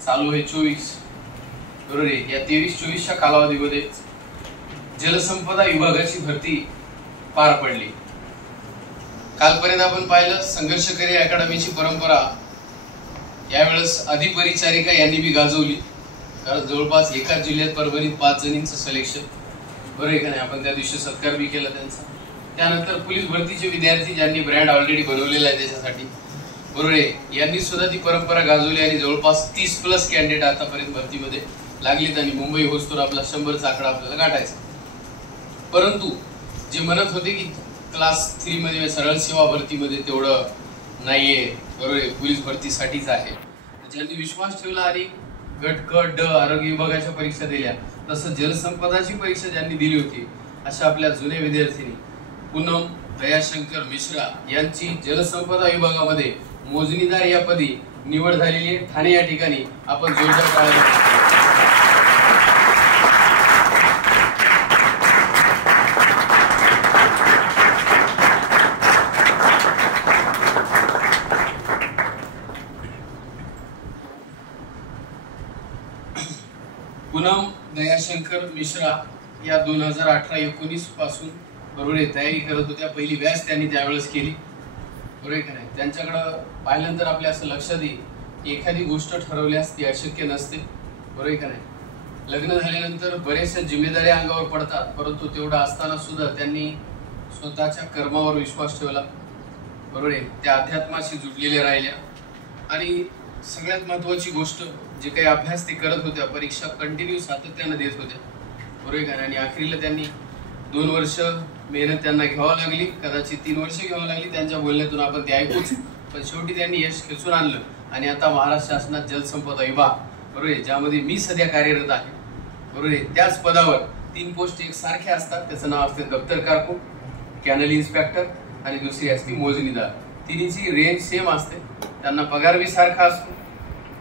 चालू आहे 24 बरोबर आहे। या 23-24च्या कालावधीमध्ये जलसंपदा विभागाची भरती पार पडली। कालपर्यंत आपण पाहिलं संघर्षकरी अकॅडमीची परंपरा यावेळेस अधिपरिचारिका यांनी बी गाजवली, कारण जवळपास एकाच जिल्ह्यात परभणीत 5 जणींचं सिलेक्शन बरोबर आहे का नाही। आपण त्या दिवशी सत्कार बी केला त्यांचा। त्यानंतर पोलीस भरतीचे विद्यार्थी ज्यांनी ब्रँड ऑलरेडी बनवलेला आहे त्याच्यासाठी बरोबर आहे, यांनी सुद्धा ती परंपरा गाजवली आणि जवळपास 30+ कॅन्डिडेट आतापर्यंत भरतीमध्ये लागलीत आणि मुंबई होस्तोवर आपला 100चा आकडा आपल्याला गाठायचा। परंतु जे म्हणत होते की क्लास 3 मध्ये सरळ सेवा भरतीमध्ये तेवढं नाहीये बरोबर आहे, पोलीस भरतीसाठीच आहे, ज्यांनी विश्वास ठेवला आणि गट क ड आरोग्य विभागाच्या परीक्षा दिल्या, तसं जलसंपदाची परीक्षा ज्यांनी दिली होती अशा आपल्या जुन्या विद्यार्थिनी पूनम दयाशंकर मिश्रा यांची जलसंपदा विभागामध्ये मोजणीदार या पदी निवड झालेली आहे। ठाणे या ठिकाणी आपण जोरदार टाळ्या पूनम दयाशंकर मिश्रा या 2018-19 पासून बरोबर आहे तयारी करत होत्या। पहिली बॅच त्यांनी त्यावेळेस केली बरोबर आहे का नाही। त्यांच्याकडे पाहिल्यानंतर आपल्या असं लक्षात येईल की एखादी गोष्ट ठरवल्यास ती अशक्य नसते बरोबर आहे का नाही। लग्न झाल्यानंतर बरेचशा जिम्मेदाऱ्या अंगावर पडतात, परंतु तेवढं असताना सुद्धा त्यांनी स्वतःच्या कर्मावर विश्वास ठेवला बरोबर आहे, त्या अध्यात्माशी जुडलेल्या राहिल्या आणि सगळ्यात महत्त्वाची गोष्ट जे काही अभ्यास ते करत होत्या, परीक्षा कंटिन्यू सातत्याने देत होत्या बरोबर आहे का। आणि अखेरीला त्यांनी 2 वर्ष मेहनत त्यांना घ्यावी लागली, कदाचित 3 वर्ष घ्यावी लागली त्यांच्या बोलण्यातून आपण ते ऐकूच, पण शेवटी त्यांनी यश खेचून आणलं आणि आता महाराष्ट्र शासनात जलसंपदा विभाग बरोबर आहे ज्यामध्ये मी सध्या कार्यरत आहे बरोबर आहे, त्याच पदावर 3 पोस्ट एक सारख्या असतात। त्याचं नाव असते दप्तर कारकून, कॅनल इन्स्पेक्टर आणि दुसरी असते मोजणीदार। तिन्हीची रेंज सेम असते, त्यांना पगार बी सारखा असतो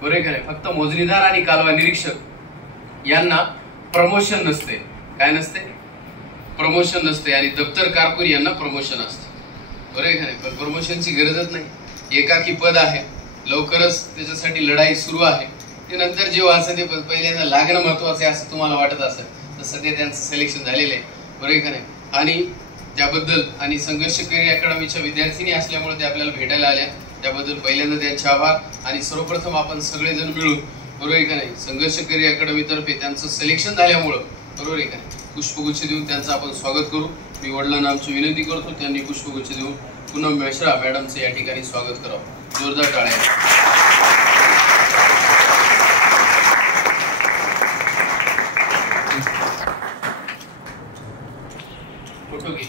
बरोबर आहे का नाही। फक्त मोजणीदार आणि कालवा निरीक्षक यांना प्रमोशन नसते, काय नसते, प्रमोशन नसते, आणि दप्तर कारकून यांना प्रमोशन असते बरोबर आहे का नाही। पण प्रमोशनची गरजच नाही, एकाकी पद आहे, लवकरच त्याच्यासाठी लढाई सुरू आहे। ते नंतर जे वाचन ते पहिल्यांदा लागणं महत्वाचं आहे असं तुम्हाला वाटत असेल तर सध्या त्यांचं सिलेक्शन झालेलं आहे बरोबर आहे का नाही। आणि त्याबद्दल आणि संघर्षकरी अकॅडमीच्या विद्यार्थिनी असल्यामुळे ते आपल्याला भेटायला आल्या, त्याबद्दल पहिल्यांदा त्यांचे आभार। आणि सर्वप्रथम आपण सगळेजण मिळून बरोबर आहे का नाही संघर्षकरी अकॅडमीतर्फे त्यांचं सिलेक्शन झाल्यामुळं बरोबर आहे का पुष्पगुच्छ देऊन त्यांचं आपण स्वागत करू। मी वडिलांना आमची विनंती करतो त्यांनी पुष्पगुच्छ देऊन पूनम मिश्रा मॅडमचं या ठिकाणी स्वागत करावं। जोरदार टाळ्या। फोटो घे।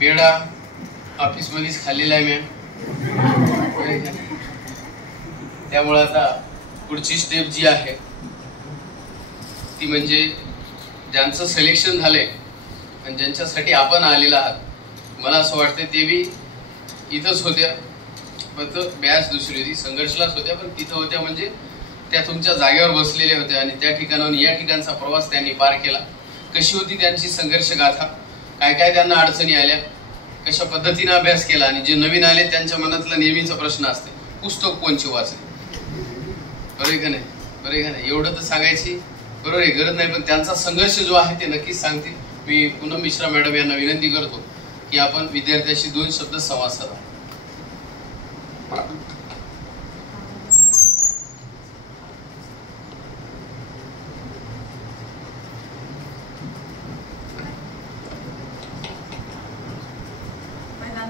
पेढा ऑफिस मध्येच खाल्लेला आहे मॅम, त्यामुळे आता पुढची स्टेप जी आहे ती म्हणजे ज्यांचं सिलेक्शन झालंय आणि ज्यांच्यासाठी आपण आलेला आहात, मला असं वाटतं ते बी इथंच होत्या, फक्त बॅच दुसरी होती, संघर्षलाच होत्या, पण तिथं होत्या म्हणजे त्या तुमच्या जागेवर बसलेल्या होत्या आणि त्या ठिकाणाहून या ठिकाणचा प्रवास त्यांनी पार केला। कशी होती त्यांची संघर्ष गाथा, काय काय त्यांना अडचणी आल्या, कशा पद्धतीने अभ्यास केला, आणि जे नवीन आले त्यांच्या मनातला नेहमीचा प्रश्न असते पुस्तक कोणचे वाचले बरोबर आहे का नाही, बरोबर आहे का नाही। एवढं तर सांगायची बरोबर आहे गरज नाही, पण त्यांचा संघर्ष जो आहे ते नक्कीच सांगतील। मी पूनम मिश्रा मॅडम यांना विनंती करतो की आपण विद्यार्थ्याशी 2 शब्द संवाद साधा।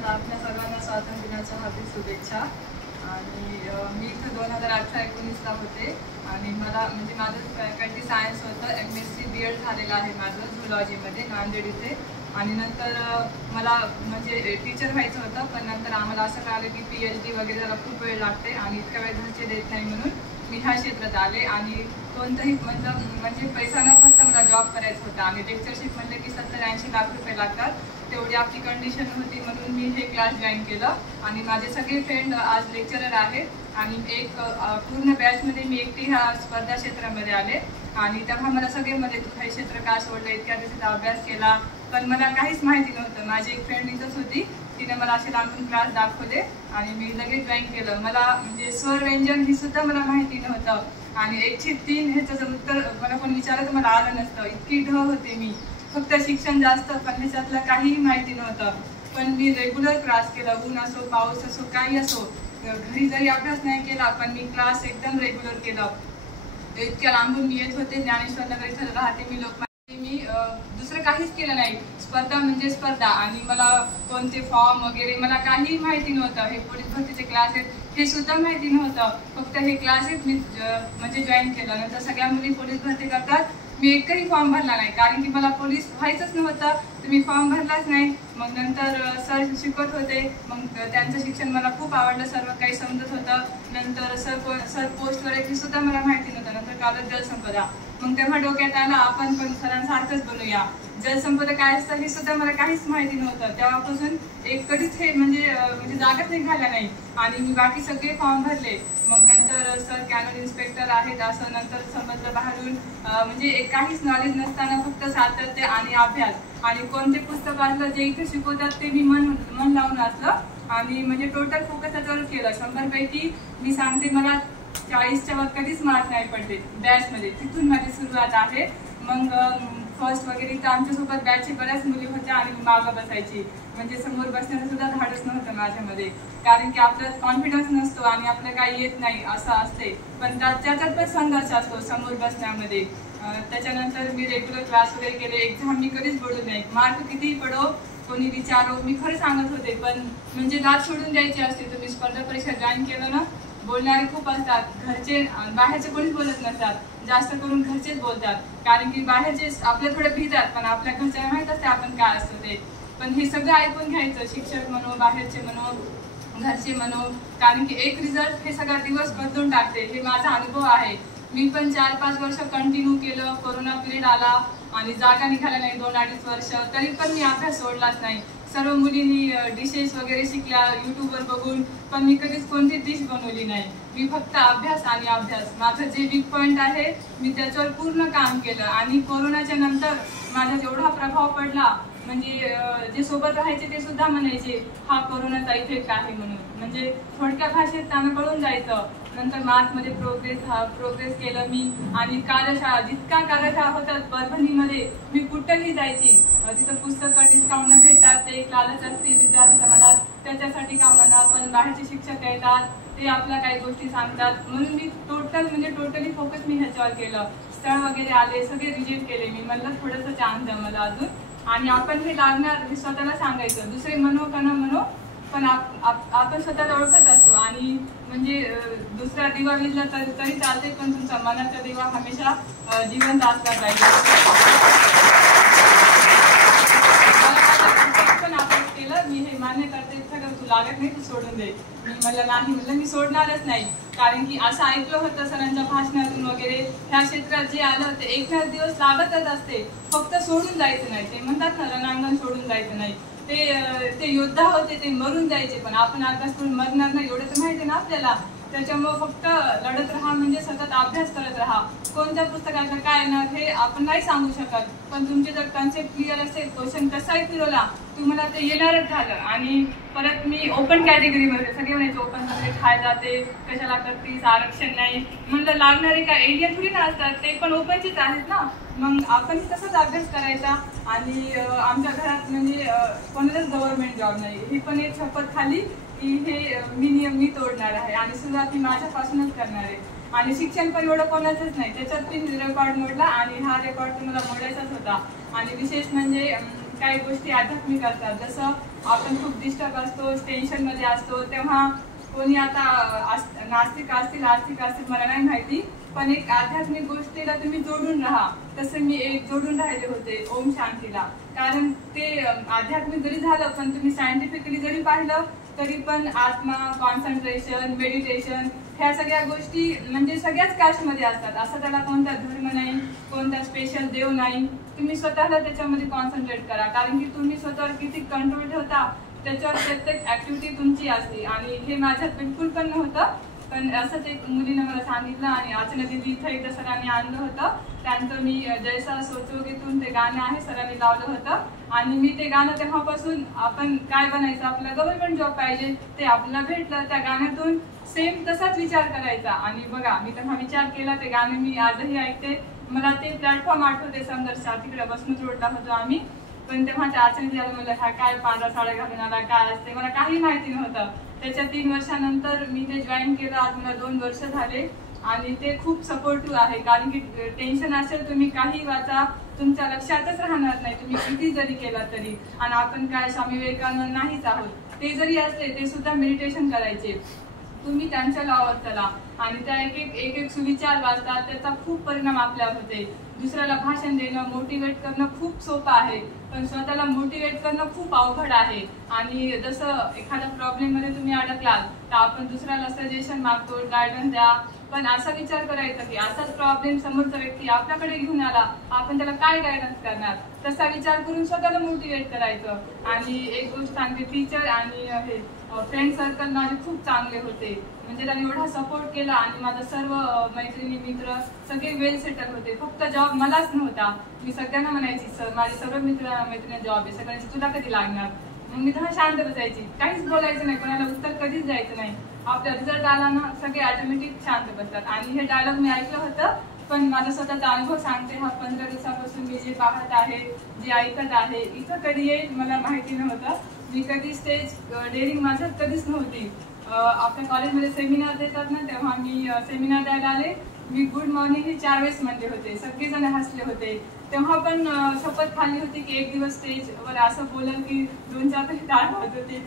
आपल्या सर्वांना स्वातंत्र्य दिनाच्या हार्दिक शुभेच्छा। आणि मी इथं 2018-19ला होते आणि मला म्हणजे माझं फॅकल्टी सायन्स होतं, MSc BEd झालेलं आहे माझं झुलॉजीमध्ये नांदेड इथे। आणि नंतर मला म्हणजे टीचर व्हायचं होतं, पण नंतर आम्हाला असं कळालं की PhD वगैरे त्याला खूप वेळ लागते आणि इतक्या वेळ घरचे देत नाही, म्हणून मी ह्या क्षेत्रात आले। आणि कोणतंही म्हणजे पैसा न खर्चता मला जॉब करायचा होता आणि लेक्चरशिप म्हणलं की 70-80 लाख रुपये लागतात तेवढी आपली कंडिशन होती म्हणून मी हे क्लास जॉईन केलं. आणि माझे सगळे फ्रेंड आज लेक्चरर आहेत आणि एक पूर्ण बॅचमध्ये मी एकटी ह्या स्पर्धा क्षेत्रामध्ये आले. आणि तेव्हा मला सगळे मध्ये तू हे क्षेत्र का सोडलं, इतक्या दिवसाचा अभ्यास केला, पण मला काहीच माहिती नव्हतं. माझी एक फ्रेंड इथंच होती, तिने मला असे लांबून क्लास दाखवले आणि मी लगेच जॉईन केलं. मला म्हणजे स्वर व्यंजन ही सुद्धा मला माहिती नव्हतं आणि 103 ह्याचं जर उत्तर मला कोणी विचारलं तर मला आलं नसतं. इतकी ढ होते मी, फक्त शिक्षण जास्त पण ह्याच्यातलं काहीही माहिती नव्हतं. पण मी रेग्युलर क्लास केला, ऊन असो पाऊस असो काही असो. घरी जरी अभ्यास नाही केला पण मी क्लास एकदम रेग्युलर केला. इतक्या लांबून मी येत होते, ज्ञानेश्वर नगर इथं राहते मी, मी दुसरं काहीच केलं नाही. स्पर्धा म्हणजे स्पर्धा आणि मला कोणते फॉर्म वगैरे मला काही माहिती नव्हतं. हे पोलीस भरतीचे क्लास आहेत हे सुद्धा माहिती नव्हतं. फक्त हे क्लासेस मी म्हणजे जॉईन केलं. नंतर सगळ्या मुली पोलीस भरती करतात, मी एकही फॉर्म भरला नाही कारण की मला पोलीस व्हायचंच नव्हतं, तर मी फॉर्म भरलाच नाही. मग नंतर सर शिकवत होते, मग त्यांचं शिक्षण मला खूप आवडलं, सर्व काही समजत होतं. नंतर सर पोस्टवर येते सुद्धा मला माहिती नव्हतं. नंतर कालच जलसंपदा, मग तेव्हा डोक्यात आलं आपण पण सरांसारखंच बनूया. जलसंपदा काय असतं हे सुद्धा मला काहीच माहिती नव्हतं. तेव्हापासून कधीच हे म्हणजे जागाच निघाल्या नाही आणि मी बाकी सगळे फॉर्म भरले. मग नंतर सर कॅनल इन्स्पेक्टर आहेत असं नंतर समजलं बाहेरून. म्हणजे काहीच नॉलेज नसताना फक्त सातत्य आणि अभ्यास आणि कोणते पुस्तक वाचलं जे इथे शिकवतात ते मी मन लावून वाचलं आणि म्हणजे टोटल फोकस त्याच्यावरच केलं. 100 पैकी मी सांगते मला 40च्या वर कधीच मार्क नाही पडले बॅचमध्ये. तिथून माझी सुरुवात आहे. मग फर्स्ट वगैरे तर आमच्यासोबत बॅचचे बऱ्याच मुली होत्या आणि मी मागं बसायची, म्हणजे समोर बसण्याचं सुद्धा धाडस नव्हतं माझ्यामध्ये कारण की आपल्यात कॉन्फिडन्स नसतो आणि आपलं काही येत नाही असं असते. पण त्याच्यात पण संघर्ष असतो समोर बसण्यामध्ये. त्याच्यानंतर मी रेग्युलर क्लास वगैरे केले. एक्झाम मी कधीच पडू नाही, मार्क कितीही पडो कोणी विचारो, मी खरं सांगत होते. पण म्हणजे दात सोडून द्यायची असते. तुम्ही स्पर्धा परीक्षा जॉईन केलं ना, बोलणारे खूप असतात, घरचे बाहेरचे कोणीच बोलत नसतात, जास्त करून घरचेच बोलतात कारण की बाहेरचे आपल्या थोडे भितात पण आपल्या घरच्यांना माहीत असते आपण काय असतो ते. पण हे सगळं ऐकून घ्यायचं, शिक्षक म्हणो, बाहेरचे म्हणो, घरचे म्हणो, कारण की एक रिझल्ट हे सगळा दिवस बदलून टाकते. हे माझा अनुभव आहे. मी पण 4-5 वर्ष कंटिन्यू केलं. कोरोना पिरियड आला आणि जागा निघाल्या नाही 2-2.5 वर्ष, तरी पण मी अभ्यास सोडलाच नाही. सर्व मुलींनी डिशेस वगैरे शिकल्या यूट्यूबवर बघून, पण मी कधीच कोणती डिश बनवली नाही. मी फक्त अभ्यास आणि अभ्यास. माझं जे वीक पॉईंट आहे मी त्याच्यावर पूर्ण काम केलं आणि कोरोनाच्या नंतर माझा जेवढा प्रभाव पडला म्हणजे जे सोबत राहायचे ते सुद्धा म्हणायचे हा कोरोनाचा इफेक्ट आहे म्हणून. म्हणजे थोडक्या भाषेत त्यांना कळून जायचं. नंतर मार्क्समध्ये प्रोग्रेस केलं मी आणि कार्यशाळा जितका कार्यशाळा होतात परभणीमध्ये मी कुठंही जायची. तिथं पुस्तकं डिस्काउंटनं भेटतात, ते एक लालच असते विद्यार्थ्यांच्या मनात, त्याच्यासाठी का म्हणा. पण बाहेरचे शिक्षक येतात ते आपल्या काही गोष्टी सांगतात म्हणून मी टोटली फोकस मी ह्याच्यावर केलं. स्थळ वगैरे आले, सगळे रिजेक्ट केले मी. म्हणलं थोडंसं चान्स द्या मला अजून आणि आपण हे लागणार हे स्वतःला सांगायचं. दुसरे म्हणो का न म्हणो पण आपण स्वतःला ओळखत असतो आणि म्हणजे दुसरा दिवा विजला तरी चालते पण तुमचा मनाचा दिवा हमेशा जिवंत असला पाहिजे. पण आपण केलं, मी हे मान्य करते सगळं तू लागत नाही तू सोडून दे. मी म्हणलं मी सोडणारच नाही कारण की असं ऐकलं होतं सरांच्या भाषणातून वगैरे. ह्या क्षेत्रात जे आलं ते एखाद दिवस लागतच असते, फक्त सोडून जायचं नाही. ते म्हणतात ना रणांगण सोडून जायचं नाही. ते योद्धा होते, ते मरून जायचे पण आपण अभ्यास करून मरणार नाही एवढं तर माहिती आहे ना आपल्याला. त्याच्यामुळे फक्त लढत राहा, म्हणजे सतत अभ्यास करत राहा. कोणत्या पुस्तकाचं काय येणार हे आपण नाही सांगू शकत, पण तुमचे जर कन्सेप्ट क्लिअर असेल, क्वेश्चन कसाही फिरवला तुम्हाला ते येणारच झालं. आणि परत मी ओपन कॅटेगरीमध्ये सगळे म्हणायचे ओपनमध्ये काय जाते, कशाला करतीस, आरक्षण नाही. म्हणलं लागणारे काय एरिया थोडी ना असतात, ते पण ओपनचीच आहेत ना. मग आपण तसंच अभ्यास करायचा आणि आमच्या घरात म्हणजे कोणालाच गव्हर्नमेंट जॉब नाही ही पण एक शपथ खाली की हे नियम मी तोडणार आहे आणि सुरुवात मी माझ्यापासूनच करणार आहे. आणि शिक्षण पण एवढं कोणाचंच नाही, त्याच्यात मी रेकॉर्ड मोडला आणि हा रेकॉर्ड तर मला मोडायचाच होता. आणि विशेष म्हणजे काही गोष्टी आध्यात्मिक असतात, जसं आपण खूप डिस्टर्ब असतो, टेन्शनमध्ये असतो, तेव्हा कोणी आता नास्तिक असतील आस्तिक असतील मला नाही माहिती, पण एक आध्यात्मिक गोष्टीला तुम्ही जोडून राहा. तसं मी एक जोडून राहिले होते ओम शांतीला, कारण ते आध्यात्मिक जरी झालं पण तुम्ही सायंटिफिकली जरी पाहिलं तरी पण आत्मा, कॉन्सन्ट्रेशन, मेडिटेशन ह्या सगळ्या गोष्टी म्हणजे सगळ्याच कास्टमध्ये असतात. असं त्याला कोणता धर्म नाही, कोणता स्पेशल देव नाही. तुम्ही स्वतःला त्याच्यामध्ये कॉन्सन्ट्रेट करा, कारण की तुम्ही स्वतःवर किती कंट्रोल ठेवता त्याच्यावर प्रत्येक ऍक्टिव्हिटी तुमची असते. आणि हे माझ्यात बिलकुल पण नव्हतं, पण असंच एक मुलीनं मला सांगितलं आणि अर्चना दीदी इथं एकदा सरांनी आणलं होतं. त्यांचं मी जैसा सोचोगेतून ते गाणं आहे, सरांनी लावलं होतं आणि मी ते गाणं तेव्हापासून आपण काय बनायचं, आपला गव्हर्नमेंट जॉब पाहिजे ते आपल्याला भेटलं. त्या गाण्यातून सेम तसाच विचार करायचा आणि बघा मी तेव्हा विचार केला. ते गाणं मी आजही ऐकते. मला ते प्लॅटफॉर्म आठवते संघर्षा, तिकडे बसमत रोडला होतो आम्ही. पण तेव्हा त्या अर्चना म्हणलं हा काय पांढरा साड्या घालून आला, काय असते, मला काही माहिती नव्हतं. त्याच्या 3 वर्षानंतर मी ते जॉईन केलं. आज मला 2 वर्ष झाले आणि ते खूप सपोर्टिव्ह आहे, कारण की टेन्शन असेल तुम्ही काही वाचा, तुमच्या लक्षातच राहणार नाही तुम्ही किती जरी केला तरी. आणि आपण काय स्वामी विवेकानंद नाहीच आहोत, ते जरी असले ते सुद्धा मेडिटेशन करायचे. तुम्ही त्यांच्या लॉवर चला आणि त्या एक एक सुविचार वाचतात, त्याचा खूप परिणाम आपल्यावर होते. दुसऱ्याला भाषण देणं, मोटिवेट करणं खूप सोपं आहे, पण स्वतःला मोटिवेट करणं खूप अवघड आहे. आणि जसं एखाद्या प्रॉब्लेम मध्ये तुम्ही अडकलात तर आपण दुसऱ्याला सजेशन मागतो, गायडन्स द्या, पण असा विचार करायचा की असाच प्रॉब्लेम समोरचा व्यक्ती आपल्याकडे घेऊन आला, आपण त्याला काय गायडन्स करणार, तसा विचार करून स्वतःला मोटिवेट करायचं. आणि एक गोष्ट सांगते, टीचर आणि हे फ्रेंड सर्कल माझे खूप चांगले होते, म्हणजे त्यांनी एवढा सपोर्ट केला आणि माझा सर्व मैत्रिणी मित्र सगळे वेल सेटल होते. फक्त जॉब मलाच नव्हता. मी सगळ्यांना म्हणायची सर माझे सर्व मैत्रिणी जॉब आहे, सगळ्यांची तुला कधी लागणार. मग मी तेव्हा शांत बसायची, काहीच बोलायचं नाही, कोणाला उत्तर कधीच द्यायचं नाही. आपला रिझल्ट आला ना सगळे ऑटोमॅटिक शांत बसतात. आणि हे डायलॉग मी ऐकलं होतं, पण माझा स्वतःचा अनुभव सांगते. हा 15 दिवसापासून मी जे पाहत आहे, जे ऐकत आहे, इथं कधी येईल मला माहिती नव्हतं. मी कधी स्टेज डेअरिंग माझ्यात कधीच नव्हती. आपल्या कॉलेजमध्ये सेमिनार देतात ना, तेव्हा मी सेमिनार द्यायला आले. मी गुड मॉर्निंग हे 4 वेळेस म्हणले होते, सगळेजण हसले होते. तेव्हा पण शपथ खाल्ली होती की एक दिवस स्टेजवर असं बोलेल की 2-4 तरी टाळ होत होती.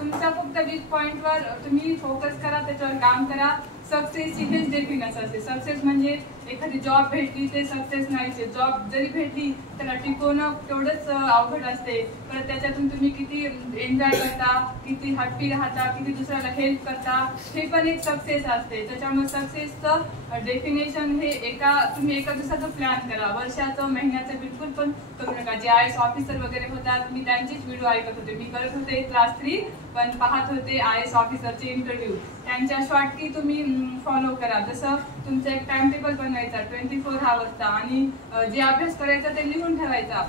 तुमचा फक्त वीक पॉइंटवर तुम्ही फोकस करा, त्याच्यावर काम करा. सक्सेसची हेच डेफिनेशन असते. सक्सेस म्हणजे एखादी जॉब भेटली ते सक्सेस नाहीचे. जॉब जरी भेटली त्याला टिकवणं तेवढंच अवघड असते. परत त्याच्यातून तुम्ही किती एन्जॉय करता, किती हॅप्पी राहता, किती दुसऱ्याला हेल्प करता, हे पण एक सक्सेस असते. त्याच्यामुळे सक्सेसचं डेफिनेशन हे तुम्ही एका दिवसाचं प्लॅन करा, वर्षाचं महिन्याचं बिलकुल पण करू नका. जे IAS ऑफिसर वगैरे होतात, मी त्यांचीच व्हिडिओ ऐकत होते. मी करत होते क्लास 3, पण पाहत होते IAS ऑफिसरचे इंटरव्ह्यू. त्यांच्या शॉर्ट की तुम्ही फॉलो करा. जसं तुमचं एक टाइम टेबल बनवायचा 24 आवर्सचा आणि जे अभ्यास करायचा ते लिहून ठेवायचा.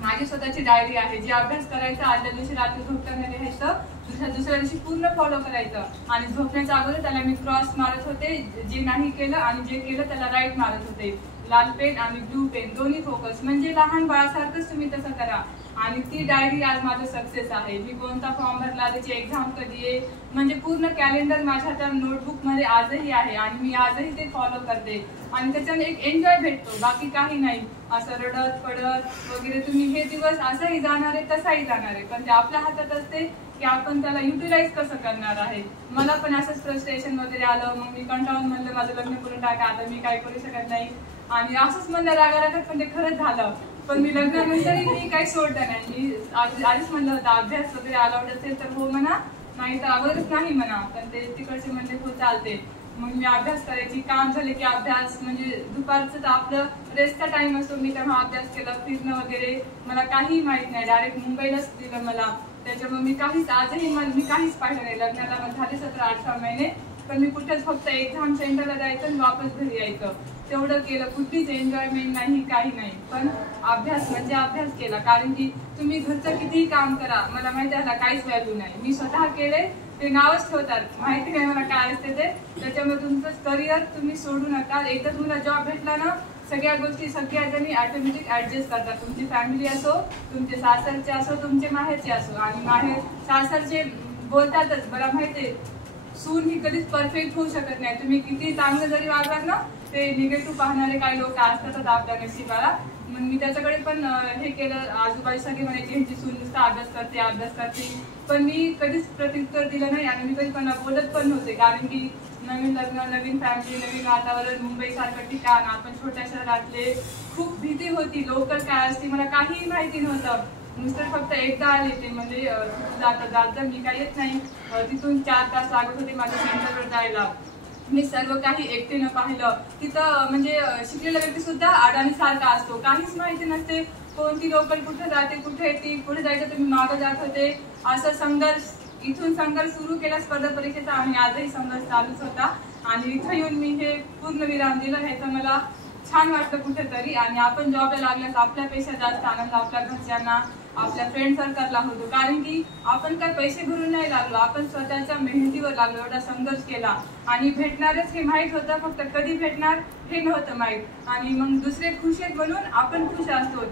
माझी स्वतःची डायरी आहे. जे अभ्यास करायचा आदल्या दिवशी रात्री झोपताना लिहायचं, दुसऱ्या दिवशी पूर्ण फॉलो करायचं. आणि झोपण्याच्या अगोदर त्याला मी क्रॉस मारत होते, जे नाही केलं आणि जे केलं त्याला राईट मारत होते. लाल पेन आणि ब्लू पेन दोन्ही फोकस, म्हणजे लहान बाळासारखंच तुम्ही तसं करा. आणि ती डायरी आज माझं सक्सेस आहे. मी कोणता फॉर्म भरला, त्याची एक्झाम कधी आहे, म्हणजे पूर्ण कॅलेंडर माझ्या त्या नोटबुकमध्ये आजही आहे आणि मी आजही ते फॉलो करते. आणि त्याच्याने एक एन्जॉय भेटतो, बाकी काही नाही. असं रडत पडत वगैरे तुम्ही हे दिवस असाही जाणार आहे तसाही जाणार आहे, पण ते आपल्या हातात असते की आपण त्याला युटिलाइज कसं करणार आहे. मला पण असंच फ्रस्ट्रेशन वगैरे आलं, मग मी कंटाळून म्हणलं माझं लग्न करून टाका, आता मी काय करू शकत नाही. आणि असंच म्हणलं रागारागात, पण ते खरंच झालं. पण मी लग्नानंतरही मी काही सोडलं नाही. मी आधीच म्हणलं होतं अभ्यास वगैरे अलाउड असेल तर हो म्हणा, नाही तर अगोदरच नाही म्हणा. पण ते तिकडचे म्हणले हो चालते. मग मी अभ्यास करायची, काम झाले की अभ्यास, म्हणजे दुपारचं तर आपलं रेस्टचा टाइम असतो. मी तेव्हा अभ्यास केला, फिरणं वगैरे मला काही माहित नाही. डायरेक्ट मुंबईलाच दिलं मला. त्याच्यामुळे मी काहीच आजही मी काहीच पाहिलं नाही. लग्नाला झाले 17-18 महिने, पण मी कुठेच फक्त एक्झाम सेंटरला जायचं आणि वापस घरी यायचं, तेवढं केलं. कुठलीच एन्जॉयमेंट नाही, काही नाही. पण अभ्यास म्हणजे अभ्यास केला, कारण की तुम्ही घरचं कितीही काम करा, मला माहिती आहे ह्याला काहीच व्हॅल्यू नाही. मी स्वतः केले, ते नावच ठेवतात, माहिती नाही मला काय असते ते. त्याच्यामुळे तुमचं करिअर तुम्ही सोडू नका. एकदा तुम्हाला जॉब भेटला ना, सगळ्या गोष्टी सगळ्या जणी ऑटोमॅटिक ऍडजस्ट करतात. तुमची फॅमिली असो, तुमचे सासरचे असो, तुमचे माहेरचे असो. आणि माहेर सासरचे बोलतातच, मला माहिती आहे सून ही कधीच परफेक्ट होऊ शकत नाही. तुम्ही किती चांगलं जरी वागलात ना, ते निगेटिव्ह पाहणारे काही लोक असतातच आपल्या नशिबाला. मग मी त्याच्याकडे पण हे केलं. आजूबाजू सगळे म्हणायचे ह्यांची सून नुसता अभ्यास करते, पण मी कधीच प्रत्युत्तर दिलं नाही आणि मी कधी पण बोलत पण नव्हते. कारण की नवीन लग्न, नवीन फॅमिली, नवीन वातावरण, मुंबईसारखं ठिकाण, आपण छोट्या शहरातले, खूप भीती होती. लोकल काय असते मला काहीही माहिती नव्हतं. मिस्टर फक्त एकदा आले, ते म्हणजे जात मी काही येत नाही. तिथून 4 तास लागत होते माझ्या सेंटरवर जायला. मी सर्व काही एकटीनं पाहिलं. तिथं म्हणजे शिकलेला व्यक्ती सुद्धा अडाणी सारखा असतो, काहीच माहिती नसते. कोणती लोकल कुठे जाते, कुठे येते, कुठे जायचं तुम्ही मागं जात होते. असं संघर्ष, इथून संघर्ष सुरू केला स्पर्धा परीक्षेचा आणि आजही संघर्ष चालूच होता. आणि इथं येऊन मी हे पूर्ण विराम दिलं. ह्याचं मला छान वाटतं कुठेतरी. आणि आपण जॉबला लागल्यास आपल्यापेक्षा जास्त आनंद आपल्या घरच्यांना, आपल्या फ्रेंड सर्कलला होतो. कारण की आपण काय पैसे भरून नाही लागलो, आपण स्वतःच्या मेहनतीवर लागलो, एवढा संघर्ष केला. आणि भेटणारच हे माहीत होतं, फक्त कधी भेटणार हे नव्हतं माहीत. आणि मग दुसरे खुश आहेत म्हणून आपण खुश असतो.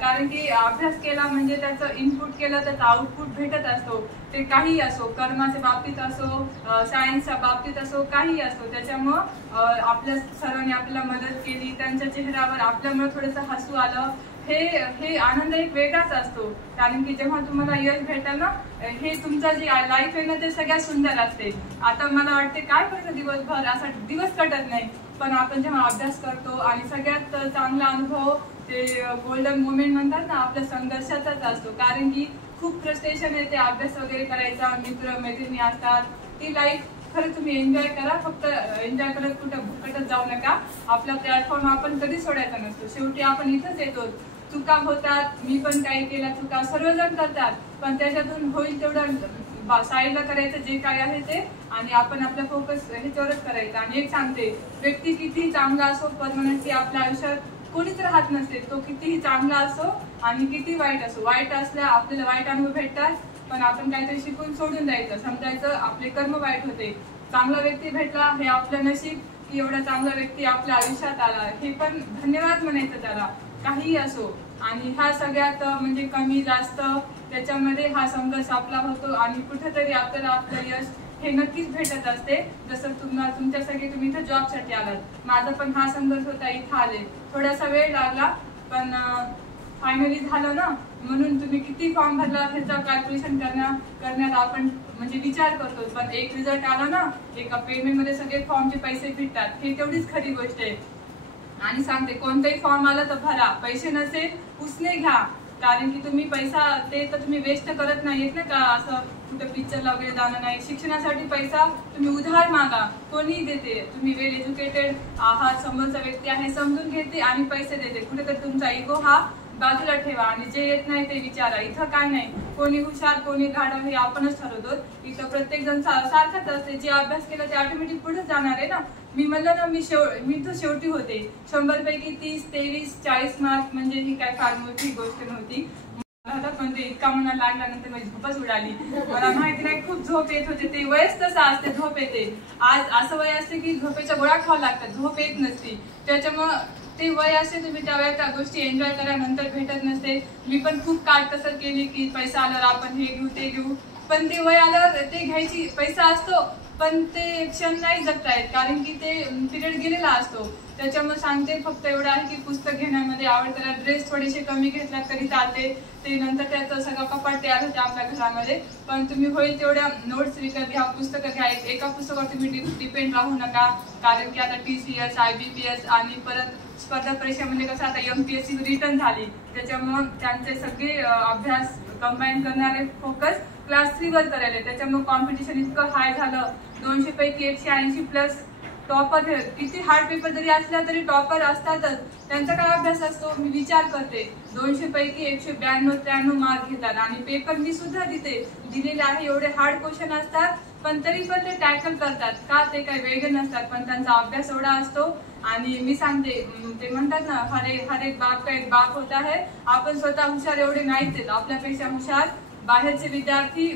कारण की अभ्यास केला म्हणजे त्याचं इनपुट केलं, त्याचं आउटपुट भेटत असतो. ते काही असो, कर्माच्या बाबतीत असो, सायन्सच्या बाबतीत असो, काही असो. त्याच्यामुळं आपल्या सर्वांनी आपल्याला मदत केली, त्यांच्या चेहऱ्यावर आपल्यामुळे थोडंसं हसू आलं. हे आनंद एक वेगळाच असतो. कारण की जेव्हा तुम्हाला यश भेटेल ना, हे तुमचं जे लाईफ आहे ना, ते सगळ्यात सुंदर असते. आता मला वाटते काय करायचं दिवसभर, असा दिवस कटत नाही. पण आपण जेव्हा अभ्यास करतो आणि सगळ्यात चांगला अनुभव ते गोल्डन मोमेंट म्हणतात ना, आपल्या संघर्षाचाच असतो. कारण की खूप फ्रस्ट्रेशन येते अभ्यास वगैरे करायचा, मित्र मैत्रिणी असतात. ती लाईफ खरं तुम्ही एन्जॉय करा. फक्त एन्जॉय करत कुठं भुकटच जाऊ नका. आपला प्लॅटफॉर्म आपण कधी सोडायचा नसतो. शेवटी आपण इथंच येतो. चुका होतात, मी पण काही केल्या चुका, सर्वजण करतात. पण त्याच्यातून होईल तेवढं साईडला करायचं जे काय आहे ते, आणि आपण आपला फोकस ह्याच्यावरच करायचा. आणि एक सांगते, व्यक्ती किती चांगला असो, परमनंटली आपल्या आयुष्यात कोणीच राहत नसते. तो कितीही चांगला असो आणि किती वाईट असो. वाईट असल्या आपल्याला वाईट अनुभव भेटतात, पण आपण काहीतरी शिकून सोडून द्यायचं, समजायचं आपले कर्म वाईट होते. चांगला व्यक्ती भेटला हे आपलं नशीब, की एवढा चांगला व्यक्ती आपल्या आयुष्यात आला, हे पण धन्यवाद म्हणायचं त्याला, काहीही असो. आणि ह्या सगळ्यात म्हणजे कमी जास्त त्याच्यामध्ये हा संघर्ष आपला होतो. आणि कुठेतरी आपल्याला आपलं यश हे नक्कीच भेटत असते. जसं तुमच्यासाठी तुम्ही इथं जॉबसाठी आलात, माझा पण हा संघर्ष होता. इथं आले, थोडासा वेळ लागला, पण फायनली झालं ना. म्हणून तुम्ही किती फॉर्म भरला ह्याचा कॅल्क्युलेशन करण्यात आपण म्हणजे विचार करतो, पण एक रिझल्ट आला ना, एका पेमेंटमध्ये सगळे फॉर्मचे पैसे भेटतात, हे तेवढीच खरी गोष्ट आहे. आणि सांगते, कोणताही फॉर्म आला तर भरा, पैसे नसेल उसने घ्या. कारण की तुम्ही पैसा ते तर तुम्ही वेस्ट करत नाहीत ना, का असं कुठं पिक्चरला वगैरे जाणं नाही. शिक्षणासाठी पैसा तुम्ही उधार मागा, कोणी देते. तुम्ही वेल एज्युकेटेड आहात, समोरचा व्यक्ती आहे समजून घेते आणि पैसे देते. कुठेतरी तुमचा इगो हा बाजूला ठेवा आणि जे येत नाही ते विचारा. इथं काय नाही, कोणी हुशार कोणी गाढव हे आपणच ठरवतो. इथं प्रत्येक जण सारखाच असते. जे अभ्यास केला ते ऑटोमॅटिक पुढे जाणार आहे ना. मी म्हणलं ना, मी तर शेवटी होते 100 पैकी 30, 23, 40 मार्क, म्हणजे ही काय फार मोठी गोष्ट नव्हती. पण ते इतका मनाला लागल्यानंतर माझी झोपच उडाली. मला माहिती नाही, खूप झोप येत होते. ते वयच तसं असते, झोप येते. आज असं वय असते की झोपेच्या गोळ्या खावा लागतात, झोप येत नसते. त्याच्यामुळं ते वय असते, तुम्ही त्या वेळेला त्या गोष्टी एन्जॉय करा, नंतर भेटत नसते. मी पण खूप काटकसर केली की पैसा आल्यावर आपण हे घेऊ ते घेऊ, पण ते वय आल्यावर ते घ्यायची पैसा असतो, पण ते क्षण नाही जगता येत, कारण की ते पिरियड गेलेला असतो. त्याच्यामुळे सांगते फक्त एवढं आहे की पुस्तक घेण्यामध्ये आवड करा. ड्रेस थोडेसे कमी घेतला तरी चालते, ते नंतर त्याचं सगळं कपाट तयार होते आपल्या घरामध्ये. पण तुम्ही होईल तेवढ्या नोट्स विकत घ्या, पुस्तकं घ्या. एका पुस्तकावर तुम्ही डिपेंड राहू नका. कारण की आता TCS, IBPS आणि परत स्पर्धा परीक्षेमध्ये कसं आता MPSC रिटर्न झाली, त्याच्यामुळे त्यांचे सगळे अभ्यास कंबाईन करणारे फोकस क्लास 3 वर करायला. त्याच्यामुळे कॉम्पिटिशन इतकं हाय झालं. 200 पैकी 180 प्लस टॉपर. किती हार्ड पेपर जरी असला तरी टॉपर असतातच. त्यांचा काय अभ्यास असतो मी विचार करते. 200 पैकी 192-93 मार्क घेतात आणि पेपर मी सुद्धा दिलेले आहे. एवढे हार्ड क्वेश्चन असतात, पण तरी पण ते टॅकल करतात. का ते काही वेगळे नसतात, पण त्यांचा अभ्यास एवढा असतो. आणि मी सांगते, ते म्हणतात ना, हर एक बाप का एक बाप होता है. आपण स्वतः हुशार एवढे नाहीत, आपल्यापेक्षा हुशार बाहेरचे विद्यार्थी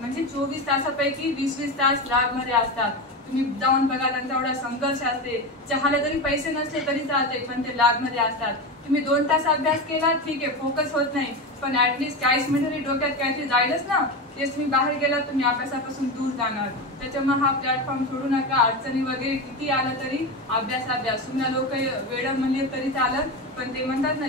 म्हणजे 24 तासापैकी 20-20 तास लॅबमध्ये असतात. तुम्ही जाऊन बघा, त्यांचा एवढा संघर्ष असते. चहाला जरी पैसे नसले तरी चालते, पण ते लॅबमध्ये असतात. तुम्ही 2 तास अभ्यास केला ठीक आहे, फोकस होत नाही, पण ऍटलीस्ट 40 मिनिट तरी डोक्यात काहीतरी जाईलच ना. तेच तुम्ही बाहेर गेला तुम्ही अभ्यासापासून दूर जाणार. त्याच्यामुळे हा प्लॅटफॉर्म सोडू नका. अडचणी वगैरे किती आलं तरी अभ्यास. तुम्हाला लोक वेळ म्हणले तरी चालत, पण ते म्हणतात ना,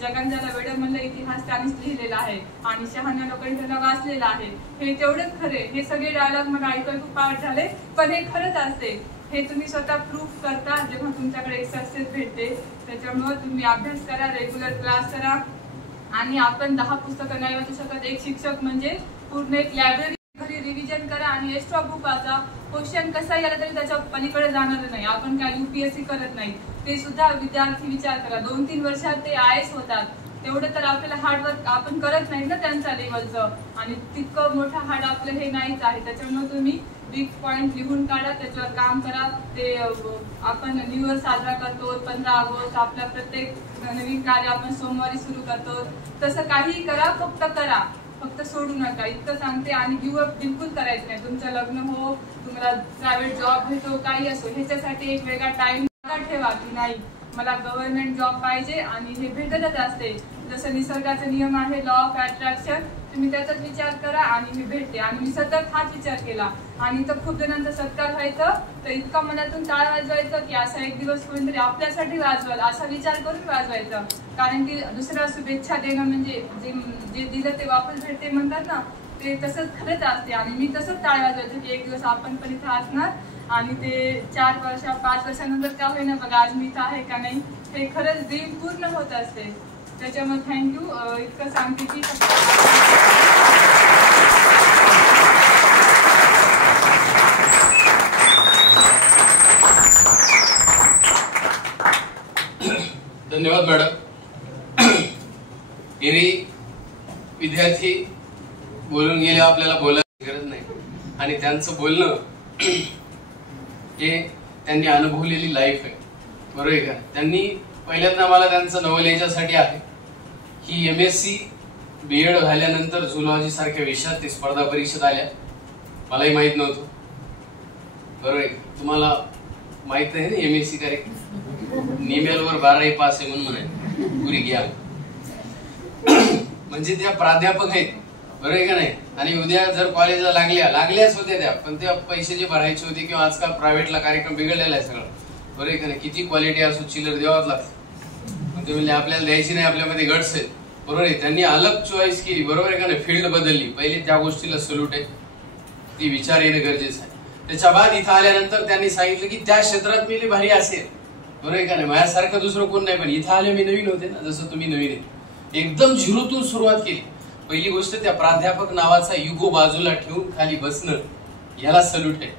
जगान ज्याला वेड म्हणलं इतिहास त्यानेच लिहिलेला आहे आणि शहाण्या लोकांनी त्याला वाचलेला आहे. हे तेवढंच खरे. हे सगळे डायलॉग मला ऐकायला खूप पाठ झाले, पण हे खरंच असते. हे तुम्ही स्वतः प्रूफ करता जेव्हा तुमच्याकडे एक सक्सेस भेटते. त्याच्यामुळे तुम्ही अभ्यास करा, रेग्युलर क्लास करा आणि आपण 10 पुस्तकं नाही वाचू शकत. एक शिक्षक म्हणजे पूर्ण एक लायब्ररी घरी रिव्हिजन करा आणि एक्स्ट्रा बुक वाचा. क्वेश्चन कसा गेला तरी त्याच्या पलीकडे जाणार नाही. आपण काय UPSC करत नाही, ते सुद्धा विद्यार्थी विचार करा. 2-3 वर्षात ते IAS होतात. तेवढं तर आपल्याला हार्डवर्क आपण करत नाही ना त्यांच्या लेवलचं, आणि तितकं मोठं हार्ड आपलं हे नाहीच आहे. त्याच्यामुळे तुम्ही बिग पॉईंट लिहून काढा, त्याच्यावर काम करा. ते आपण न्यू इयर साजरा करतो 15 ऑगस्ट, आपलं प्रत्येक नवीन कार्य आपण सोमवारी सुरू करतो. तसं काहीही करा, फक्त करा, फक्त सोडू नका, इतकं सांगते. आणि गिव्हअप बिलकुल करायचं नाही. तुमचं लग्न हो, तुम्हाला प्रायव्हेट जॉब भेटो, काही असो, ह्याच्यासाठी एक वेगळा टाइम ठेवा की नाही मला गव्हर्नमेंट जॉब पाहिजे आणि हे भेटतच असते. जसं निसर्गाचा नियम आहे, लॉ ऑफ अट्रॅक्शन, तुम्ही त्याचाच विचार करा आणि मी भेटते. आणि मी सतत हाच विचार केला आणि तर खूप जणांचा सत्कार व्हायचं, तर इतका मनातून टाळ वाजवायचं की असा एक दिवस कोणतरी आपल्यासाठी वाजवाल असा विचार करून वाजवायचं. कारण की दुसऱ्या शुभेच्छा देणं म्हणजे जे दिलं ते वापस भेटते म्हणतात ना, ते तसंच खरंच असते. आणि मी तसंच टाळ वाजवायचं की एक दिवस आपण पण इथं असणार आणि ते 4-5 वर्षानंतर का होईना बघा आज मी इथं आहे का नाही, हे खरंच ड्रीम पूर्ण होत असते. त्याच्यामुळे थँक्यू. इतकं सांगते की धन्यवाद मॅडम. एरवी विद्यार्थी बोलून गेले, आपल्याला बोलायची गरज नाही. आणि त्यांचं बोलणं हे त्यांनी अनुभवलेली लाईफ आहे, बरोबर आहे का. त्यांनी पहिल्यांदा मला त्यांचं नवल याच्यासाठी आहे की MSc BEd झाल्यानंतर झुलॉजी सारख्या विषयात ते स्पर्धा परीक्षेत आल्या. मलाही माहित नव्हतं, बरोबर आहे. तुम्हाला माहित नाही ना MSc करेक्ट निमेलवर 12वी पास आहे म्हणून म्हणाय पुरी घ्या. म्हणजे त्या प्राध्यापक आहेत, बरोबर आहे का नाही. आणि उद्या जर कॉलेजला लागल्याच होत्या त्या, पण त्या पैसे जे भरायचे होते किंवा आजकाल प्रायव्हेटला कार्यक्रम बिघडलेला आहे सगळं, बरोबर आहे का नाही. किती क्वालिटी असो चिल्लर द्यावाच लागतं. ते म्हणजे आपल्याला द्यायची नाही, आपल्यामध्ये गट्स आहेत, बरोबर आहे. त्यांनी अलग चॉईस केली, बरोबर आहे का नाही. फील्ड बदलली. पहिले त्या गोष्टीला सल्यूट आहे, ती विचार येणं गरजेचं आहे. त्याच्या बाद इथं आल्यानंतर त्यांनी सांगितलं की त्या क्षेत्रात मी भारी असेल, बरोबर आहे का नाही. माझ्यासारखं दुसरं कोण नाही, पण इथं आले मी नवीन होते ना, जसं तुम्ही नवीन आहे. एकदम झिरोतून सुरुवात केली. पहिली गोष्ट त्या प्राध्यापक नावाचा युगो बाजूला ठेवून खाली बसणं, याला सल्यूट आहे,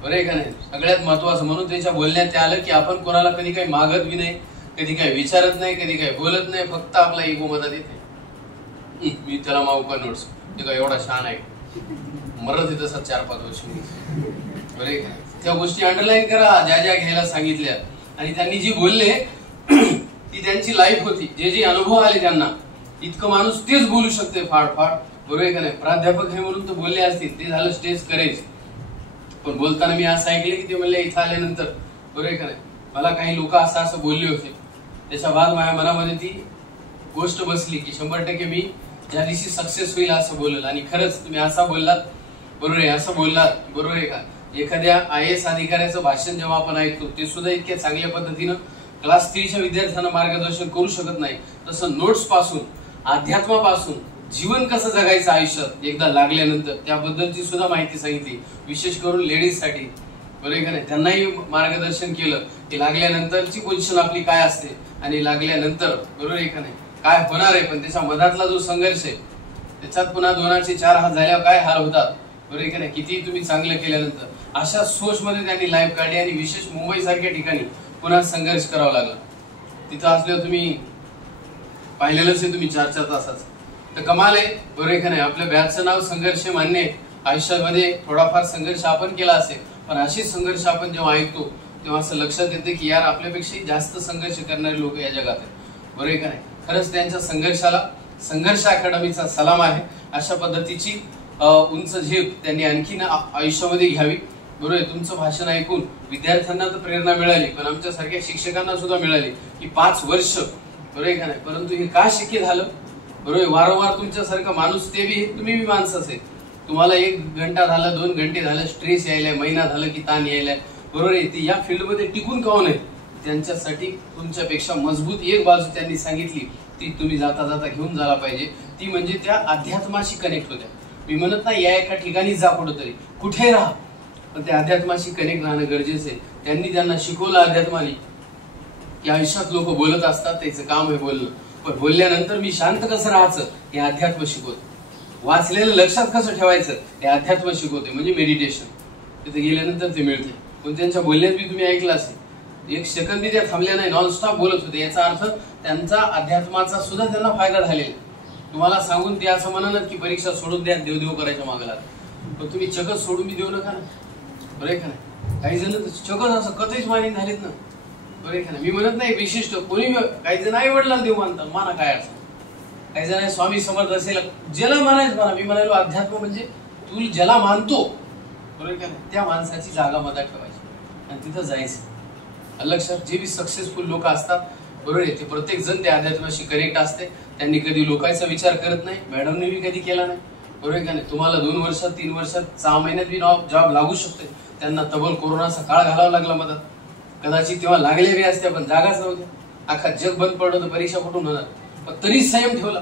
बरोबर आहे का नाही. सगळ्यात महत्वाचं म्हणून त्याच्या बोलण्यात आलं की आपण कोणाला कधी काही मागत बी नाही, कधी काही विचारत नाही, कधी काही बोलत नाही, फक्त आपला इगो मदत येते. मी त्याला मागू का नोट्स, ते का एवढा छान आहे, मरत आहे तसा 4-5 वर्ष, बरोबर आहे का. त्या गोष्टी अंडरलाईन करा ज्या ज्या घ्यायला सांगितल्या. आणि त्यांनी जी बोलले ती त्यांची लाईफ होती, जे जे अनुभव आले त्यांना. इतकं माणूस तेच बोलू शकते फाड, बरोबर आहे का नाही. प्राध्यापक हे म्हणून तर बोलले असतील, ते झालं स्टेज करेज. पण बोलताना मी असं ऐकले की ते म्हणले इथं आल्यानंतर, बरोबर आहे का नाही, मला काही लोक असं बोलले होते. त्याच्या बाद माझ्या मनामध्ये ती गोष्ट बसली की 100% मी ज्या दिवशी सक्सेस होईल असं बोलेल. आणि खरंच तुम्ही असा बोललात, बरोबर आहे, असं बोललात, बरोबर आहे का. एखाद्या IAS अधिकाऱ्याचं भाषण जेव्हा आपण ऐकतो, ते सुद्धा इतक्या चांगल्या पद्धतीनं क्लास 3च्या विद्यार्थ्यांना मार्गदर्शन करू शकत नाही, तसं नोट्स पासून, अध्यात्मापासून जीवन कसं जगायचं आयुष्यात एकदा लागल्यानंतर त्याबद्दलची सुद्धा माहिती सांगितली. विशेष करून लेडीज साठी, बरोबर आहे का नाही. त्यांनाही मार्गदर्शन केलं की लागल्यानंतरची पोझिशन आपली काय असते आणि लागल्यानंतर, बरोबर आहे का नाही, काय होणार आहे. पण त्याच्या मधातला जो संघर्ष आहे, त्याच्यात पुन्हा 2चे 4 हात झाल्यावर काय हाल होतात, बरोबर आहे का नाही. किती तुम्ही चांगलं केल्यानंतर अशा सोच मध्ये त्यांनी लाईफ काढली. आणि विशेष मुंबई सारख्या ठिकाणी पुन्हा संघर्ष करावा लागला. तिथं असल्यावर तुम्ही पाहिलेलंच आहे तुम्ही 4-4 तासाच, तर कमाल आहे, बरोबर आहे का नाही. आपल्या बॅचचं नाव संघर्ष मान्य आहे. आयुष्यामध्ये थोडाफार संघर्ष आपण केला असेल, पण अशी संघर्ष आपण जेव्हा ऐकतो तेव्हा असं लक्षात येते की यार आपल्यापेक्षा जास्त संघर्ष करणारे लोक या जगात आहेत, बरोबर आहे का नाही. खरंच त्यांच्या संघर्षाला संघर्ष अकॅडमीचा सलाम आहे. अशा पद्धतीची उंच झेप त्यांनी आणखीन आयुष्यामध्ये घ्यावी, बरोबर आहे. तुमचं भाषण ऐकून विद्यार्थ्यांना तर प्रेरणा मिळाली, पण आमच्या सारख्या शिक्षकांना सुद्धा मिळाली की 5 वर्ष, बरोबर आहे का नाही. परंतु हे का शक्य झालं, बरोबर. वारंवार तुमच्यासारखा माणूस, ते बी तुम्ही बी माणसंच आहे. तुम्हाला 1 घंटा झाला, 2 घंटे झालं स्ट्रेस यायलाय, महिना झालं की ताण यायलाय, बरोबर आहे. ते या फील्डमध्ये टिकून का नाही, त्यांच्यासाठी तुमच्यापेक्षा मजबूत एक बाजू त्यांनी सांगितली, ती तुम्ही जाता जाता घेऊन जायला पाहिजे, ती म्हणजे त्या अध्यात्माशी कनेक्ट होत्या. मी म्हणत नाही या एका ठिकाणी जा कुठंतरी, कुठे राहा, पण त्या अध्यात्माशी कनेक्ट राहणं गरजेचं आहे. त्यांना शिकवलं अध्यात्माने की आयुष्यात लोक बोलत असतात, त्याचं काम आहे बोलणं, पण बोलल्यानंतर मी शांत कसं राहायचं हे अध्यात्म शिकवत. वाचलेलं लक्षात कसं ठेवायचं हे अध्यात्म शिकवते, म्हणजे मेडिटेशन. तिथे गेल्यानंतर ते मिळते. पण त्यांच्या बोलण्यात बी तुम्ही ऐकलं असेल, एक सेकंदी त्या थांबल्या नाही, नॉनस्टॉप बोलत होते. याचा अर्थ त्यांचा अध्यात्माचा सुद्धा त्यांना फायदा झालेला. तुम्हाला सांगून ते असं म्हणणार की परीक्षा सोडून द्या, देवदेव करायच्या मागला, पण तुम्ही चकच सोडून मी देऊ नका ना, बरं आहे का नाही. काही जण चकच असं कधीच मानित झालेत ना, बरं आहे का नाही. मी म्हणत नाही विशिष्ट कोणी, काही जण आई वडिलांना देव मानतात, माना काय अडचण. काही जण स्वामी समर्थ असेल, ज्याला मानायचं म्हणा. मी म्हणालो अध्यात्म म्हणजे तू ज्याला मानतो, बरोबर का नाही, त्या माणसाची जागा मधात ठेवायची आणि तिथं जायचं. लक्षात, जे बी सक्सेसफुल लोक असतात, बरोबर आहे, ते प्रत्येक जण त्या अध्यात्माशी कनेक्ट असते. त्यांनी कधी लोकांचा विचार करत नाही. मॅडमने बी कधी केला नाही, बरोबर का नाही. तुम्हाला 2 वर्षात 3 वर्षात 6 महिन्यात बी जॉब लागू शकते. त्यांना तब्बल कोरोनाचा काळ घालावा लागला मधात. कदाचित तेव्हा लागले बी असते, पण जागाच नव्हत्या. अख्खा जग बंद पडलं तर परीक्षा कुठून होणार, पण तरी संयम ठेवला.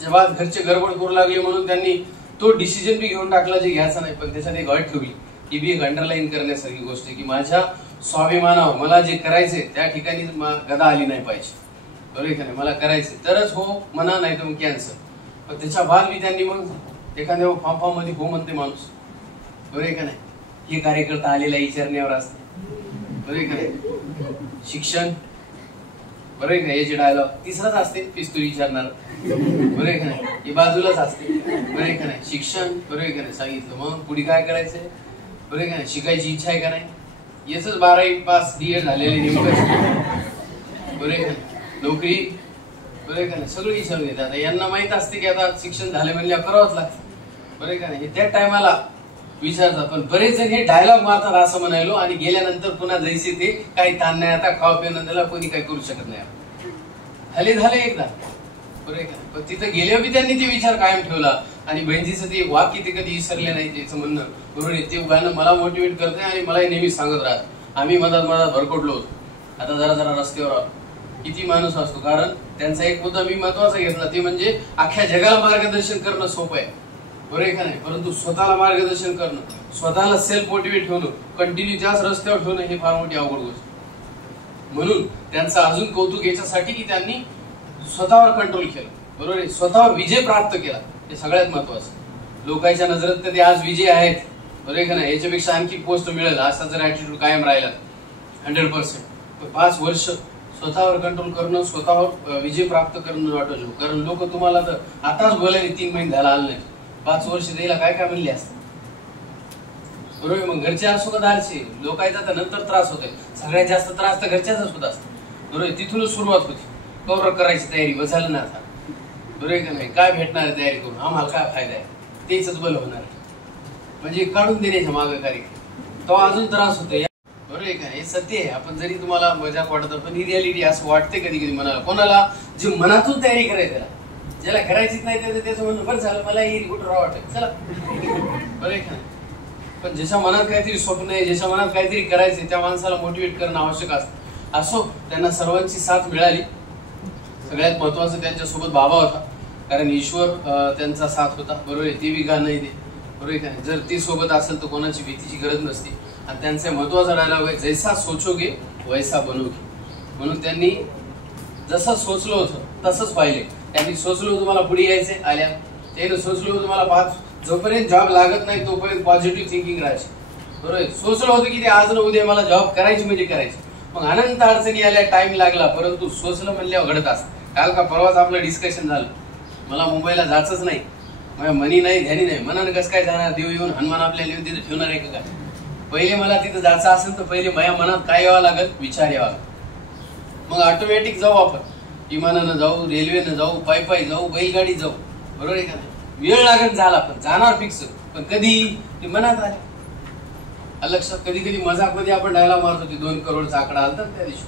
जेव्हा घरचे गडबड करू लागले म्हणून त्यांनी तो डिसिजन बी घेऊन टाकला जे घ्यायचा नाही, पण त्याच्यात एक अट ठेवली. ही बी एक अंडरलाईन करण्यासारखी गोष्ट आहे की माझ्या स्वाभिमानावर मला जे करायचे त्या ठिकाणी गदा आली नाही पाहिजे, बरोबर का नाही. मला करायचे तरच हो म्हणा, नाही तर मग कॅन्सर. पण त्याच्या बाद बी त्यांनी मग एखाद्या फॉर्म मध्ये हो म्हणते माणूस, बरोबर का नाही. हे कार्यकर्ता आलेला विचारण्यावर असते, बरोबर का नाही. शिक्षण, बरोबर का, याचे डायलॉग तिसराच असते, पिस्तूल विचारणार, बरोबर का नाही. हे बाजूलाच असते, बरोबर का नाही. शिक्षण, बरोबर का नाही, सांगितलं मग पुढे काय करायचंय, बरोबर का नाही. शिकायची इच्छा आहे का नाही, याच 12वी पास DA झालेले नेमकं, बरोबर का नाही. नोकरी, बरोबर का नाही, सगळं विचारून घेतात. आता यांना माहित असते की आता शिक्षण झाले म्हणजे करावंच लागतं, बरोबर का नाही. त्या टायमाला विचारतात. पण बरेच जण हे डायलॉग मारतात असं म्हणायलो, आणि गेल्यानंतर पुन्हा जैसे ते काही ताण नाही, आता खावा पिणं त्याला कोणी काही करू शकत नाही. झाले एकदा, बरोबर का. पण तिथं गेल्यावर बी त्यांनी ते विचार कायम ठेवला. आणि बहिणीचं ते वाक्य ते कधी विसरले नाही, त्याचं म्हणणं, बरोबर आहे. ते गाणं मला मोटिवेट करते आणि मला नेहमी सांगत राहत. आम्ही मधात भरकटलो होतो, आता जरा रस्त्यावर आलो. किती माणूस असतो, कारण त्यांचा एक मुद्दा मी महत्वाचा घेतला, ते म्हणजे अख्ख्या जगाला मार्गदर्शन करणं सोपं आहे, बरोबर का नाही. परंतु स्वतःला मार्गदर्शन करणं, स्वतःला सेल्फ मोटिवेट ठेवणं, कंटिन्यू त्याच रस्त्यावर ठेवणं, हे फार मोठी अवघड गोष्ट. म्हणून त्यांचं अजून कौतुक याच्यासाठी की त्यांनी स्वतःवर कंट्रोल केलं, बरोबर आहे. स्वतःवर विजय प्राप्त केला, हे सगळ्यात महत्वाचं. लोकांच्या नजरेत ते आज विजय आहेत, बरोबर का नाही. याच्यापेक्षा आणखी पोस्ट मिळेल असा जर ऍटिट्यूड कायम राहिला 100%. 5 वर्ष स्वतःवर कंट्रोल करणं, स्वतःवर विजय प्राप्त करणं वाटतं. कारण लोक तुम्हाला तर आताच बोलायला 3 महिने झाला आलं नाही, 5 वर्ष द्यायला काय काय म्हणले असतात, बरोबर. मग घरचे असो का दारचे, लोकांचा तर नंतर त्रास होतोय. सगळ्यात जास्त त्रास तर घरच्याच होत असतो, बरोबर. तिथूनच सुरुवात होती. कवर करायची तयारी, बसायला ना आता, बरोबर का नाही. काय भेटणार आहे तयारी करून, आम्हाला काय फायदा आहे, तेच बल होणार म्हणजे काढून देण्याच्या मागे कार्यक्रम, तो अजून त्रास होतोय, बरोबर का. हे सत्य आहे. आपण जरी तुम्हाला मजाक वाटत, पण ही रियालिटी असं वाटते कधी कधी मनाला. कोणाला जे मनातून तयारी करायची, ज्याला करायचीच नाही त्याचं म्हणणं बरं झालं, मला ही कुठं राह वाटत, चला, बरोबर का. पण ज्याच्या मनात काहीतरी स्वप्न आहे, ज्याच्या मनात काहीतरी करायचे, त्या माणसाला मोटिवेट करणं आवश्यक असतं. असो, त्यांना सर्वांची साथ मिळाली. सगळ्यात महत्वाचं त्यांच्यासोबत बाबा होता, कारण ईश्वर त्यांचा साथ होता, बरोबर आहे. ते बी का नाही, ते बरोबर का. जर ते सोबत असेल तर कोणाची भीतीची गरज नसते. आणि त्यांचा महत्वाचा डायलॉग आहे, जैसा सोचोगे वैसा बनोगे. म्हणून त्यांनी जसं सोचलं होतं तसंच पाहिले. त्यांनी सोचलं होतं मला पुढे यायचे, आल्या. त्याने सोचलं होतं मला जोपर्यंत जॉब लागत नाही तोपर्यंत पॉझिटिव्ह थिंकिंग राहायची, बरोबर. सोचलं होतं की ते आज न उद्या मला जॉब करायची म्हणजे करायची. मग अनंत अडचणी आल्या, टाइम लागला, परंतु सोचलं म्हणल्यावर घडत असतं. काल का परवाच आपलं डिस्कशन झालं, मला मुंबईला जायचंच नाही, माझ्या मनी नाही, ध्यानी नाही. मनानं कसं काय जाणार, देव येऊन हनुमान आपल्याला येऊन तिथे ठेवणार आहे का. पहिले मला तिथं जायचं असेल तर पहिले माझ्या मनात काय यावं लागेल, विचार यावा. मग ऑटोमॅटिक जाऊ आपण, विमानानं जाऊ, रेल्वेनं जाऊ, पायी जाऊ, बैलगाडी जाऊ, बरोबर आहे का नाही. वेळ लागेल झाला, पण जाणार फिक्स. पण कधी ते मनात आले. लक्षात, कधी कधी मजाक मध्ये आपण डायलॉग मारतो, ते 2 करोडचा आकडा आलता त्या दिवशी,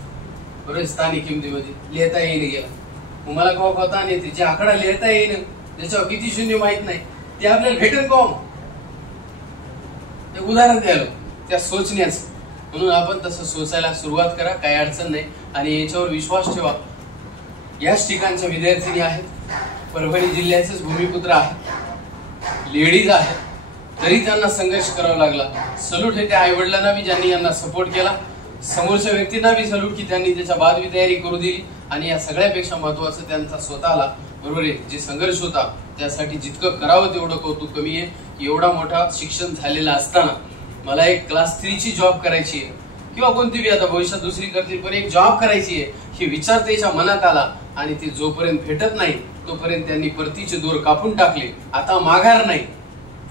बरोबर. स्थानिक किमतीमध्ये लिहिता येईन गेला. मला कळता नाही, त्याचे आकडा लिहिता येईन, त्याच्यावर किती शून्य माहित नाही, ते आपल्याला भेटेल कॉम. ते उदाहरण द्यायला त्या सोचण्याचं, म्हणून आपण तसं सोचायला सुरुवात करा, काही अडचण नाही. आणि याच्यावर विश्वास ठेवा. याच ठिकाणच्या विद्यार्थिनी आहेत, परभणी जिल्ह्याचेच भूमिपुत्र आहेत, लेडीज आहेत, तरी त्यांना संघर्ष करावा लागला. सल्यूट आहे त्या आई वडिलांना बी ज्यांनी यांना सपोर्ट केला, समोरच्या व्यक्तींना बी सल्यूट की त्यांनी त्याच्या बादवी तयारी करू दिली. आणि या सगळ्यापेक्षा महत्वाचं त्यांचा स्वतःला, बरोबर आहे, जे संघर्ष होता त्यासाठी जितकं करावं तेवढं कौतुक कमी आहे. एवढा मोठा शिक्षण झालेला असताना मला एक क्लास 3 ची जॉब करायची आहे, किंवा कोणती बी आता भविष्यात दुसरी करतील, पण एक जॉब करायची आहे ही विचार त्याच्या मनात आला. आणि ती जोपर्यंत भेटत नाही तोपर्यंत त्यांनी परतीचे दोर कापून टाकले. आता माघार नाही,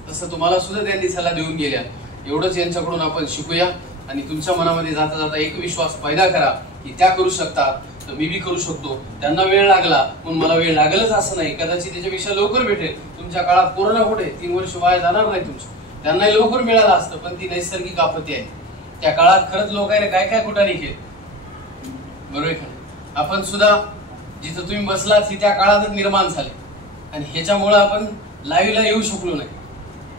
तसं तुम्हाला सुद्धा त्यांनी सल्ला देऊन गेल्या. एवढंच यांच्याकडून आपण शिकूया. आणि तुमच्या मनामध्ये जाता जाता एक विश्वास पैदा करा की त्या करू शकतात तर मी बी करू शकतो. त्यांना वेळ लागला म्हणून मला वेळ लागलच असं नाही, कदाचित त्याच्यापेक्षा लवकर भेटेल. तुमच्या काळात कोरोना कुठे 3 वर्ष वाया जाणार नाही तुमचं, त्यांनाही लवकर मिळालं असतं, पण ती नैसर्गिक आपत्ती आहे. त्या काळात खरंच लोकांनी काय काय कुठाने केलं, बरोबर आहे का? आपण सुद्धा जिथं तुम्ही बसलात ती त्या काळातच निर्माण झाले. आणि ह्याच्यामुळे आपण लाईव्हला येऊ शकलो नाही,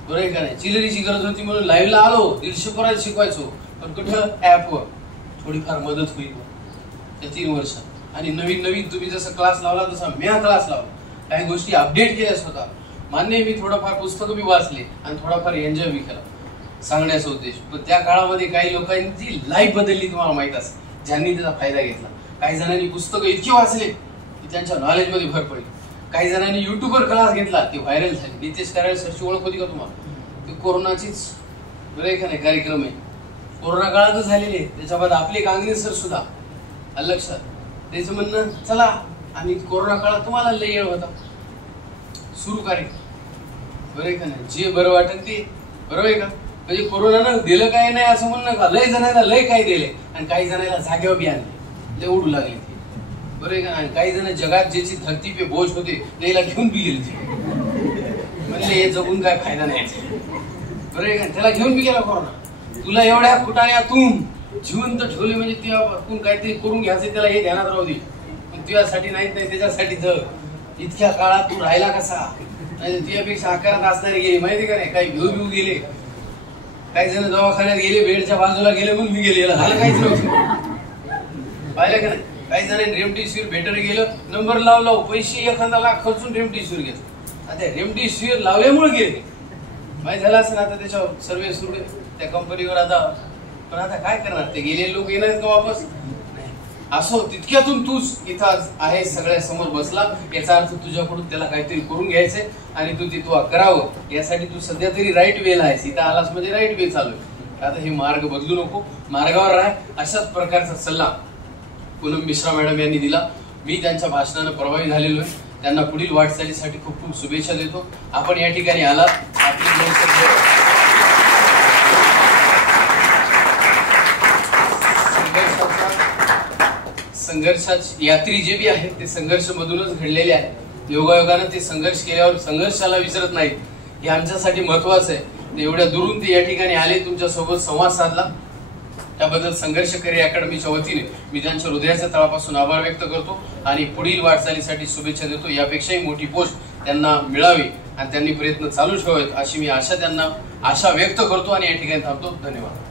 बरोबर आहे का नाही? चिलरीची गरज होती म्हणून लाईव्हला आलो, 150 पोरांना शिकवायचो, पण कुठं ऍपवर थोडीफार मदत होईल त्या 3 वर्षात. आणि नवीन नवीन तुम्ही जसं क्लास लावला तसा मी क्लास लावला, काही गोष्टी अपडेट केल्या स्वतः. मान्य मी थोडंफार पुस्तकं बी वाचले आणि थोडाफार एन्जॉय बी केला, सांगण्याचा उद्देश. पण त्या काळामध्ये काही लोकांची लाईफ बदलली, तुम्हाला माहित असेल, ज्यांनी त्याचा फायदा घेतला. काही जणांनी पुस्तकं इतके वाचले की त्यांच्या नॉलेजमध्ये भर पडली. काही जणांनी युट्यूबवर क्लास घेतला, ते व्हायरल झाले. नितेश करायला सरची ओळख होती का तुम्हाला? ते कोरोनाचीच, बरं आहे का नाही, कार्यक्रम आहे, कोरोना काळातच झालेले. त्याच्याबाद आपले कांगणे सर सुद्धा लक्षात, त्याचं म्हणणं चला. आणि कोरोना काळात तुम्हाला लय येळ होता, सुरू कार्यक्रम, बरं आहे का नाही, जे बरं वाटेल ते, बरोबर आहे का? म्हणजे कोरोनानं दिलं काय नाही असं म्हणणं का, लय जणांना लय काय दिले आणि काही जणांना जागेवर बी आणले, लय उडू लागले ते, बरं आहे का? काही जण जगात ज्याची धरती पे बोझ होते त्याला घेऊन बी गेले, म्हणले हे जगून काय फायदा नाही, बरं आहे का? त्याला घेऊन बी गेला कोरोना. तुला एवढ्या फुटाण्यातून जिवंत ठेवले म्हणजे तुझ्यातून काहीतरी करून घ्यायचं, त्याला हे ध्यानात राहू दे. पण तुझ्यासाठी नाही, त्याच्यासाठी जग. इतक्या काळात तू राहिला कसा? नाही तुझ्यापेक्षा आकारात असणारे गेले, माहिती का नाही? काही घेऊ गेले, काही जण दवाखान्यात गेले, बेडच्या बाजूला गेले म्हणून मी गेले, याला झालं काहीच नव्हतं, पाहिलं का नाही? काही जणांनी रेमडेसिवीर भेटत गेलं, नंबर लाव पैसे 1 लाख खर्चून रेमडेसिवीर घेतलं. आता रेमडेसिवीर लावल्यामुळे गेले, माहिती झालं असं. आता त्याच्यावर सर्वे सुरू आहे त्या कंपनीवर आता. पण आता काय करणार, ते गेलेले लोक येणार का वापस? नाही. असो, तितक्यातून तूच इथं आहे, सगळ्या समोर बसला, याचा अर्थ तुझ्याकडून त्याला काहीतरी करून घ्यायचंय आणि तू ते करावं. यासाठी तू सध्या तरी राईट वेला आहेस, इथं आलास म्हणजे राईट वे चालू आहे. आता हे मार्ग बदलू नको, मार्गावर राह. अशाच प्रकारचा सल्ला पूनम मिश्रा मॅडम यांनी दिला. मी त्यांच्या भाषणानं प्रभावित झालेलो आहे. त्यांना पुढील वाटचालीसाठी खूप खूप शुभेच्छा देतो. आपण या ठिकाणी आलात, संघर्षाची यात्री जे बी आहेत ते संघर्ष मधूनच घडलेले आहेत. योगायोगानं ते संघर्ष केल्यावर संघर्षाला विसरत नाहीत, हे आमच्यासाठी महत्वाचं आहे. एवढ्या दुरून ते या ठिकाणी आले, तुमच्या सोबत संवाद साधला, त्याबद्दल संघर्ष करिअर अकॅडमीच्या वतीने मी त्यांच्या हृदयाच्या तळापासून आभार व्यक्त करतो आणि पुढील वाटचालीसाठी शुभेच्छा देतो. यापेक्षाही मोठी पोस्ट त्यांना मिळावी आणि त्यांनी प्रयत्न चालू ठेवावेत अशी मी त्यांना आशा व्यक्त करतो आणि या ठिकाणी थांबतो. धन्यवाद.